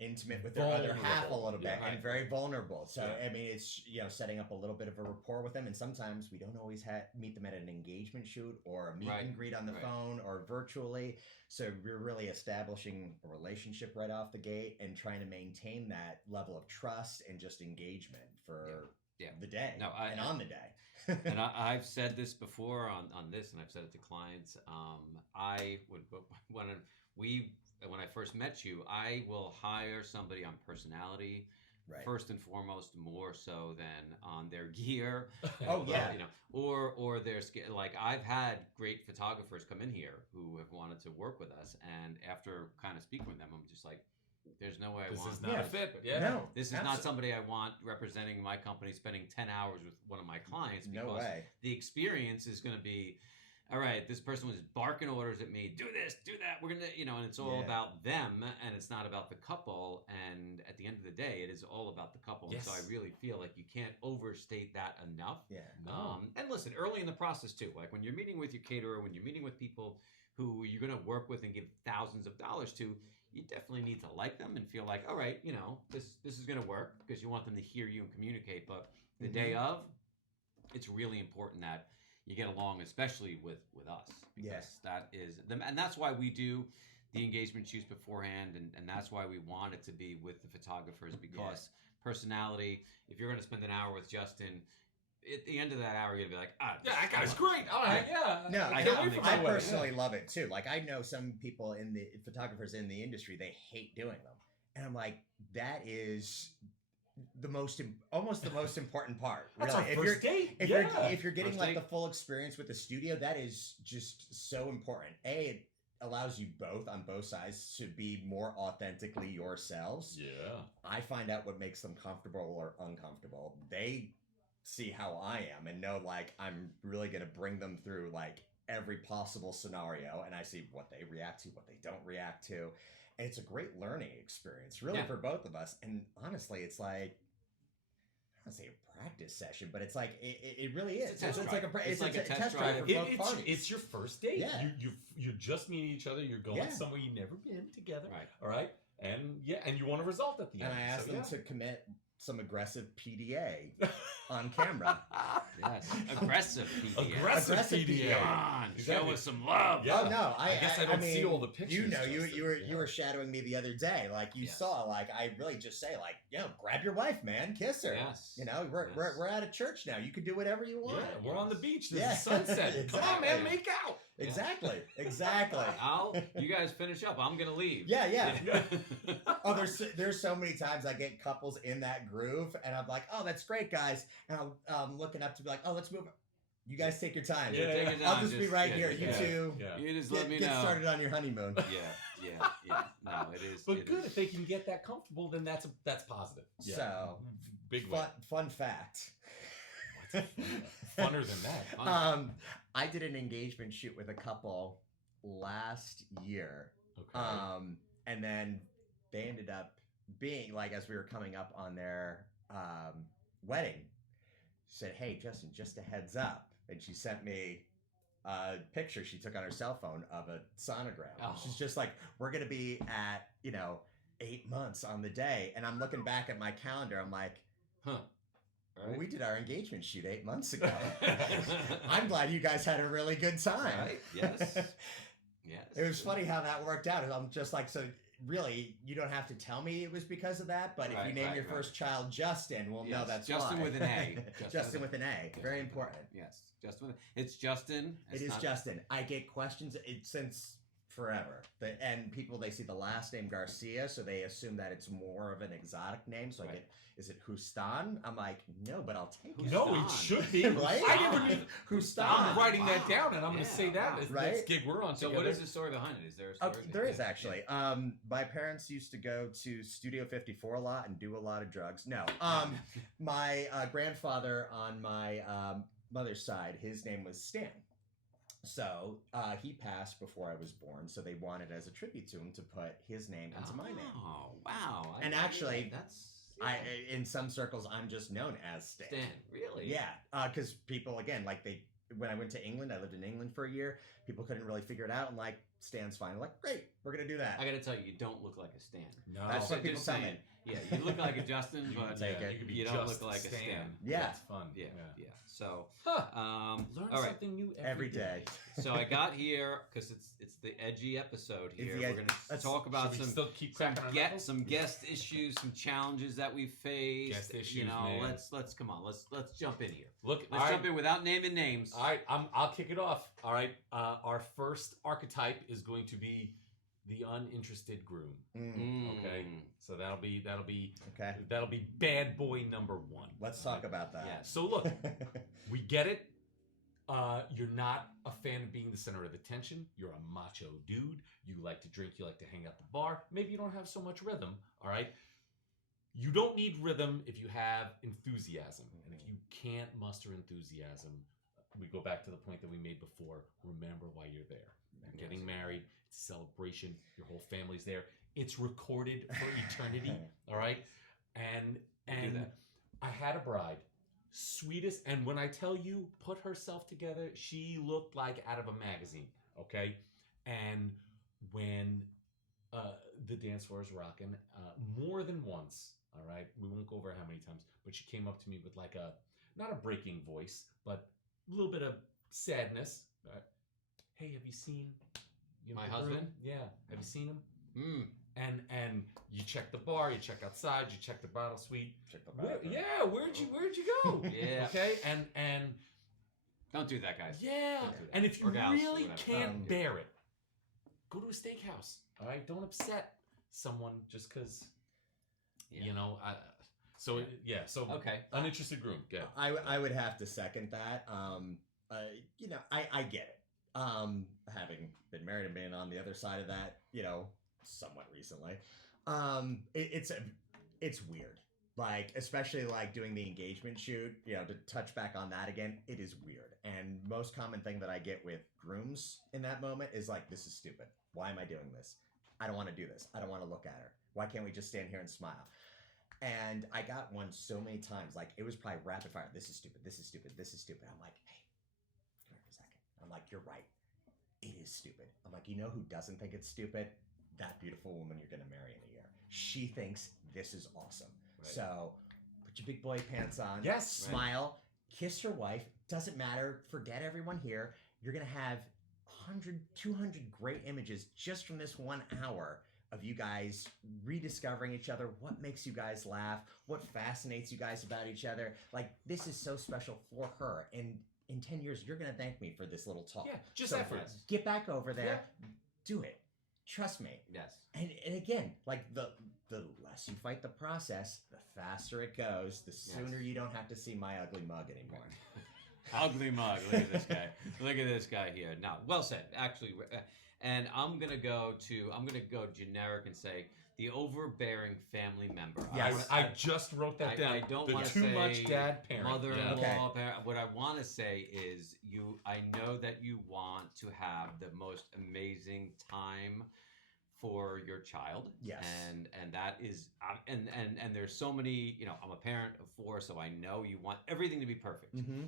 intimate with their other half a little bit Vulnerable. and very vulnerable. So Yeah. I mean, it's, you know, setting up a little bit of a rapport with them, and sometimes we don't always meet them at an engagement shoot or a meet Right. and greet on the Right. phone or virtually. So we're really establishing a relationship right off the gate and trying to maintain that level of trust and just engagement for Yeah. the day No, and on the day. And I've said this before on this, and I've said it to clients. I would when I first met you, I will hire somebody on personality, Right. first and foremost, more so than on their gear. Oh, yeah. You know, or their like I've had great photographers come in here who have wanted to work with us, and after kind of speaking with them, I'm just like, there's no way I This want. is not Yeah. a fit. Yeah. No. This is not somebody I want representing my company, spending 10 hours with one of my clients, because No way. the experience is going to be, all right, this person was barking orders at me, do this, do that, we're going to, you know, and it's all Yeah. about them, and it's not about the couple, and at the end of the day, it is all about the couple, Yes. and so I really feel like you can't overstate that enough. Yeah. No. And listen, early in the process too, like when you're meeting with your caterer, when you're meeting with people who you're going to work with and give thousands of dollars to, you definitely need to like them and feel like, all right, you know, this is going to work, because you want them to hear you and communicate. But the day of, it's really important that you get along, especially with us, because that is them, and that's why we do the engagement shoots beforehand, and that's why we want it to be with the photographers, because personality. If you're going to spend an hour with Justin, at the end of that hour, you're gonna be like, Yeah, that guy's great. All right, yeah. No, I can't know. wait for I my wedding. personally love it too. Like I know some people in the photographers in the industry, they hate doing them, and I'm like, that is almost the most important part. That's really. our first date. If Yeah. you're getting First like date. the full experience with the studio, that is just so important. It allows you both on both sides to be more authentically yourselves. Yeah. I find out what makes them comfortable or uncomfortable. They see how I am and know like I'm really gonna bring them through like every possible scenario, and I see what they react to, what they don't react to. And it's a great learning experience, really, Yeah. for both of us. And honestly, it's like, I don't say a practice session, but it's like it really is. It's a test It's drive. like It's like a test drive drive. for both parties. It's your first date. Yeah. You're just meeting each other. You're going Yeah. somewhere you've never been together. Right. All right. And and you want a result at the And end. I asked So, them yeah. to commit some aggressive PDA on camera. Yes, aggressive PDA. Aggressive PDA. Come on, show Exactly. us some love. Yeah. Oh no, I guess I don't see mean, all the pictures, You know, Justin. you were Yeah. shadowing me the other day. Like you Yes. saw, like I really just say, like, grab your wife, man, kiss her. Yes. You know, we're out of church now. You can do whatever you want. Yeah, we're on the beach. This Yeah. is sunset. Come on, man, Exactly. make out. Exactly. You guys finish up. I'm gonna leave. Yeah. Oh, there's so many times I get couples in that groove, and I'm like, oh, that's great, guys. And I'm looking up to be like, oh, let's move. You guys take your time. Yeah, take your I'll time, just be right here. You yeah, two Yeah. You just get, let me get know. started on your honeymoon. Yeah. No, it is. But it good, is. if they can get that comfortable, then that's positive. Yeah. So, big win. fun fact. Funner than that. Fun. I did an engagement shoot with a couple last year. Okay. And then they ended up being like, as we were coming up on their wedding, she said, "Hey, Justin, just a heads up." And she sent me a picture she took on her cell phone of a sonogram. Oh. She's just like, "We're going to be at, 8 months on the day." And I'm looking back at my calendar. I'm like, Huh. well, we did our engagement shoot 8 months ago. I'm glad you guys had a really good time. Right? Yes. Yes. It was funny how that worked out. I'm just like, so really, you don't have to tell me it was because of that, but if you Right, name right, your right. first child Justin, we'll know Yes, that's Justin why. with an A. Justin with an A. Very important. Yes. Justin. It's Justin. It is Justin. I get questions since forever. And people, they see the last name Garcia, so they assume that it's more of an exotic name. So I Right. get, is it Justan? I'm like, no, but I'll take it. No, it Justan. should be. Right? I never knew. Justan. I'm writing that Wow. down, and I'm going Yeah, to say that. wow. This Right? next gig we're on So together. what is the story behind it? Is there a story? There is Yeah. actually. My parents used to go to Studio 54 a lot and do a lot of drugs. No. My grandfather on my mother's side, his name was Stan. So he passed before I was born, so they wanted as a tribute to him to put his name into my name. Oh, wow. And actually, that's In some circles, I'm just known as Stan. Stan. Really? Yeah, because people, again, like when I went to England, I lived in England for a year. People couldn't really figure it out. I'm like, Stan's fine. I'm like, great, we're gonna do that. I gotta tell you, you don't look like a Stan. No. That's what people Just tell saying. me. Yeah, you look like a Justin, You but take it. You, could be you don't just look like a Stan. Yeah. That's fun. Yeah. So, Huh. all Learn right. something new Every day. So I got here because it's the edgy episode here. the We're edge- gonna let's- talk about Should we some still keep cracking our knuckles? some guest issues, some challenges that we faced. Guest issues, you know, man. let's come on, let's jump in here. Look, Let's jump in without naming names. All right, I'll kick it off. All right, our first archetype is going to be the uninterested groom. Mm. Okay, so that'll be Okay. bad boy number 1. Let's talk about that. Yes. So look, we get it. You're not a fan of being the center of attention. You're a macho dude. You like to drink. You like to hang out the bar. Maybe you don't have so much rhythm. All right. You don't need rhythm if you have enthusiasm. And if you can't muster enthusiasm, we go back to the point that we made before. Remember why you're there. You're getting married. It's a celebration. Your whole family's there. It's recorded for eternity. All right. And I had a bride. Sweetest, and when I tell you, put herself together, she looked like out of a magazine, okay? And when the dance floor is rocking, more than once, all right? We won't go over how many times, but she came up to me with like not a breaking voice, but a little bit of sadness. Hey, have you seen My the husband? groom? Yeah, have you seen him? Mm. And you check the bar, you check outside, you check the bottle suite. Check the bathroom. Where'd you go? Yeah. Okay, and Don't do that, guys. yeah, Don't do that. and if you Or gals, really whatever. can't bear it, go to a steakhouse. All right, don't upset someone just because Yeah. So Okay. uninterested groom. Yeah. I would have to second that. I get it. Having been married and being on the other side of that, somewhat recently, it's weird. Like, especially like doing the engagement shoot, to touch back on that again, it is weird. And most common thing that I get with grooms in that moment is like, this is stupid. Why am I doing this? I don't want to do this. I don't want to look at her. Why can't we just stand here and smile? And I got one so many times, like it was probably rapid fire. This is stupid. This is stupid. This is stupid. I'm like, hey, come here for a second. I'm like, you're right. It is stupid. I'm like, you know who doesn't think it's stupid? That beautiful woman you're going to marry in a year. She thinks this is awesome. Right. So put your big boy pants on. Yes. Smile. Kiss your wife. Doesn't matter. Forget everyone here. You're going to have 100, 200 great images just from this 1 hour of you guys rediscovering each other, what makes you guys laugh, what fascinates you guys about each other. Like, this is so special for her. And in 10 years, you're going to thank me for this little talk. Yeah, just So effort. Get back over there. Do it. Trust me. Yes. And again, like the less you fight the process, the faster it goes, the sooner you don't have to see my ugly mug anymore. Ugly mug. Look at this guy. Look at this guy here. Now, well said. Actually, and I'm gonna go generic and say the overbearing family member. Yes. I just wrote that down. I don't The want to too say much dad parent. mother-in-law. Okay. Parent. What I want to say is I know that you want to have the most amazing time for your child. Yes. And that is and there's so many. I'm a parent of 4, so I know you want everything to be perfect. Mm-hmm.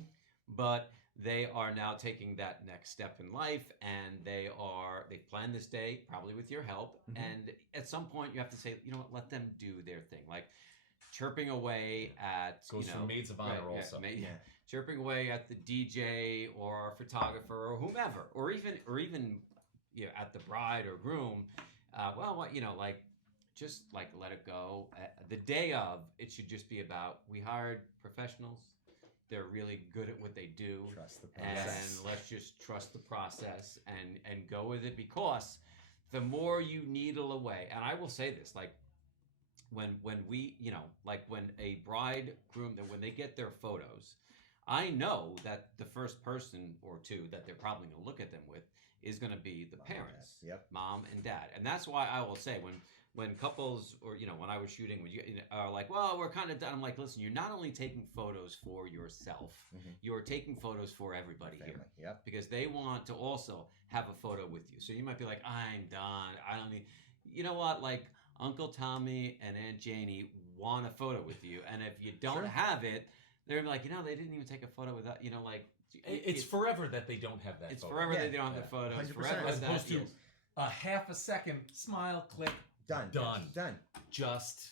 But they are now taking that next step in life, and they've planned this day probably with your help. Mhm. And at some point you have to say, let them do their thing, like chirping away at Goes from maids of honor also. Chirping away at the DJ or photographer or whomever, or even at the bride or groom. Just let it go. The day of, it should just be about, we hired professionals. They're really good at what they do. Trust the And process. let's just trust the process and go with it, because the more you needle away, and I will say this, like when we, when a bride groom, when they get their photos, I know that the first person or two that they're probably going to look at them with is going to be the parents, mom and dad. And that's why I will say when couples, or when I was shooting, when you are like, well, we're kind of done. I'm like, listen, you're not only taking photos for yourself, you're taking photos for everybody here. Yep. Because they want to also have a photo with you. So you might be like, I'm done. I don't need. You know what? Like Uncle Tommy and Aunt Janie want a photo with you, and if you don't have it, they're like, they didn't even take a photo without. It's forever that they don't have that. It's photo. forever that they don't have the photo. It's 100%. forever As that opposed to is. a half a second smile, click, Done. done. Just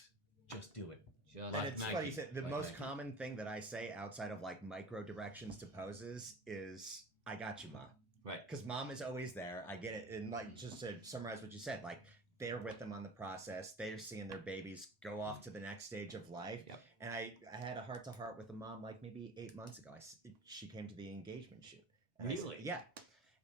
do it. Just And Like it's Nike. funny, you said the Like most Nike. common thing that I say outside of like micro directions to poses is, I got you, Mom. Right. Because Mom is always there. I get it. And like, just to summarize what you said, like, they're with them on the process. They're seeing their babies go off to the next stage of life. Yep. And I had a heart-to-heart with a mom like maybe 8 months ago. She came to the engagement shoot. And I said, Really? yeah.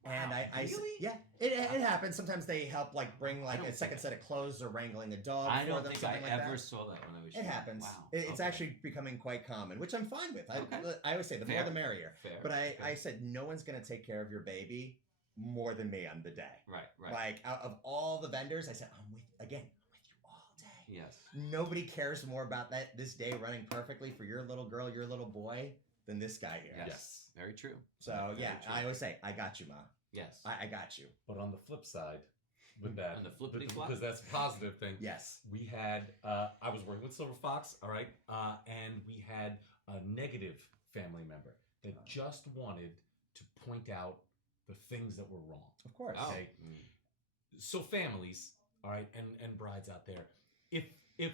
And Wow, really? yeah, it happens. Sometimes they help like bring like don't a second think set of clothes or wrangling a dog I for don't them, think something I like ever that. saw that when I was It young. happens. Wow. It's Okay. actually becoming quite common, which I'm fine with. Okay. I always say the more Fair. the merrier. Fair. But Okay. I said no one's gonna take care of your baby more than me on the day. Right. Like out of all the vendors, I said I'm with you all day. Yes. Nobody cares more about this day running perfectly for your little girl, your little boy, than this guy here. Yes. Very true. So Very yeah, true. I always say I got you, Ma. Yes. I got you. But on the flip side, with that, On the flippity flop? because that's a positive thing. Yes. We had, I was working with Silver Fox, all right, and we had a negative family member that just wanted to point out the things that were wrong. Of course. Oh. Okay. So families, all right, and brides out there, if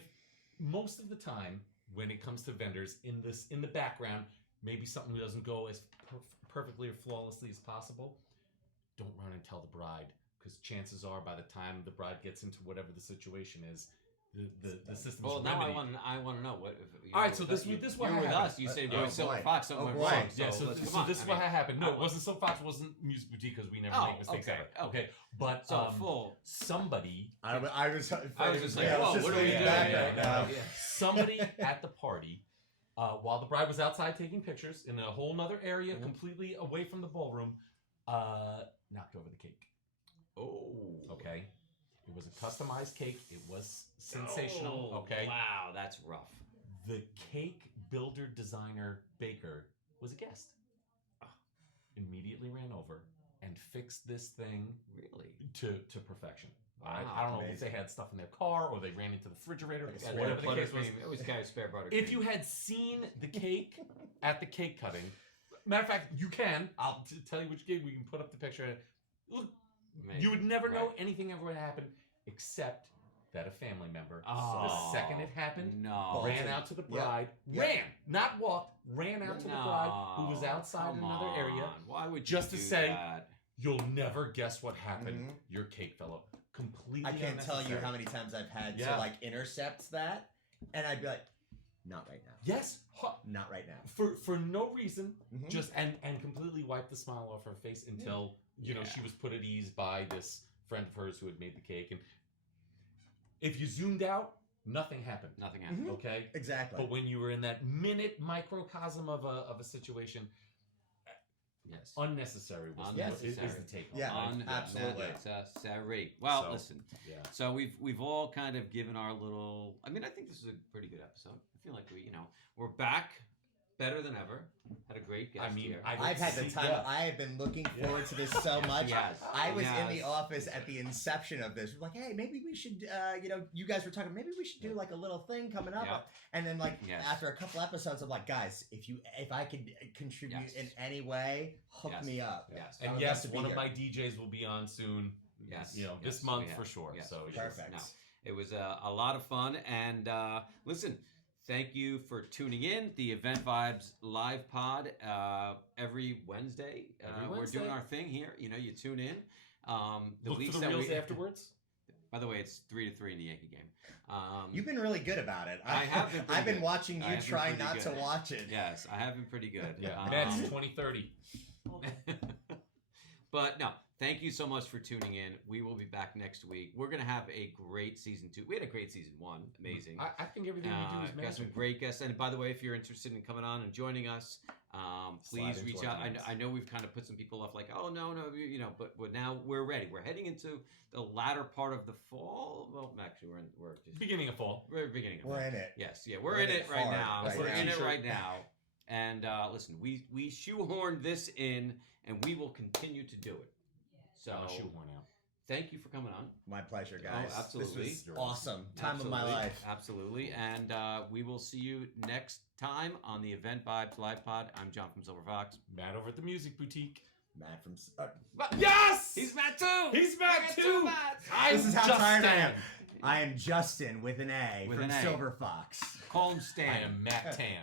most of the time when it comes to vendors in the background, maybe something doesn't go as perfectly or flawlessly as possible, don't run and tell the bride, because chances are by the time the bride gets into whatever the situation is, the system's Well, now remedy. I want to know what. If All right, so this what you're with happened. us. You said Oh, we're Silver boy. Fox. Something Oh, went boy. wrong. Yeah, So, so let's, this come on. is I what mean, happened. No, I it wasn't Silver Fox. Wasn't Music Boutique because we never Oh, make mistakes okay, ever. okay. Okay, but So full. somebody I was just like, yeah, whoa, it's what are we laid doing? back Yeah, right yeah, now. yeah. somebody at the party, while the bride was outside taking pictures in a whole nother area, completely away from the ballroom, knocked over the cake. Oh. Okay, it was a customized cake. It was sensational. Oh, Okay, Wow, that's rough. the cake builder, designer, baker was a guest. Immediately ran over and fixed this thing Really? to perfection. All right, Wow, I don't know if amazing. they had stuff in their car or they ran into the refrigerator. Like a Yeah, spare whatever the case was. It was kind of spare buttercream. If you had seen the cake at the cake cutting, matter of fact, you can. I'll tell you which cake. We can put up the picture. Look, Amazing. you would never know Right. anything ever would happen except that a family member, Oh, the second it happened, no. ran out to the Yeah. bride. Yeah. Ran, not walked. Ran out to the bride who was outside in come another area. on. Why would you just to do say, that? You'll never guess what happened. Mhm. Your cake fell up. Completely. I can't tell you unnecessary. how many times I've had Yeah. to like intercept that, and I'd be like, not right now. Yes, Not right now. for no reason, Mhm. just and completely wiped the smile off her face until you know Yeah. she was put at ease by this friend of hers who had made the cake. And if you zoomed out, nothing happened. Nothing happened. Mhm. Okay, Exactly. but when you were in that minute microcosm of a situation, Yes. unnecessary was Unnecessary. is the take. on Yeah. it. absolutely. Unnecessary. Well, So- listen. Yeah. So we've all kind of given our little. I mean, I think this is a pretty good episode. I feel like we're back better than ever. Had a great guest I mean, here. I've had the time. Yeah. I have been looking forward to this so much. Yes. I was in the Yes. office at the inception of this. We're like, hey, maybe we should, you guys were talking, maybe we should do like a little thing coming up. Yeah. And then like Yes. after a couple episodes, I'm like, guys, if I could contribute Yes. in any way, hook Yes. me up. Yes. I And would yes, love to be one of here. my DJs will be on soon. Yes. You know, this Yes, month we have. for sure. Yes, So for it's sure. Perfect. No, it was a lot of fun. And listen, thank you for tuning in. The Event Vibes live pod every Wednesday. Every We're Wednesday. doing our thing here. You tune in. The look weeks for the that reels we afterwards. By the way, it's 3-3 in the Yankee game. You've been really good about it. I have been pretty I've been good. watching I you have been try pretty not good. to watch it. Yes, I have been pretty good. Yeah, Um, Mets 2030. But no, thank you so much for tuning in. We will be back next week. We're gonna have a great season 2. We had a great season 1. Amazing. I think everything we do is Got some magic. great guests. And by the way, if you're interested in coming on and joining us, please Slide into reach our out. DMs. I know we've kind of put some people off like, oh, no, but now we're ready. We're heading into the latter part of the fall. Well, actually, we're just Beginning of fall. very beginning of We're fall. in it. Yes, yeah, we're in it right hard now. right We're now. in it T-shirt. right now. And listen, we shoehorned this in, and we will continue to do it. So I'll shoehorn out. thank you for coming on. My pleasure, guys. Oh, absolutely. This was awesome. Time of my Absolutely. life. Absolutely. And we will see you next time on the Event Vibes Live Pod. I'm John from Silver Fox. Matt over at the Music Boutique. Matt from. Yes! He's Matt too! He's Matt I got too! two Matts. This is how Justan. tired I am. I am Justin with an A With from an A. Silver Fox. Call him Stan. I am Matt Tan.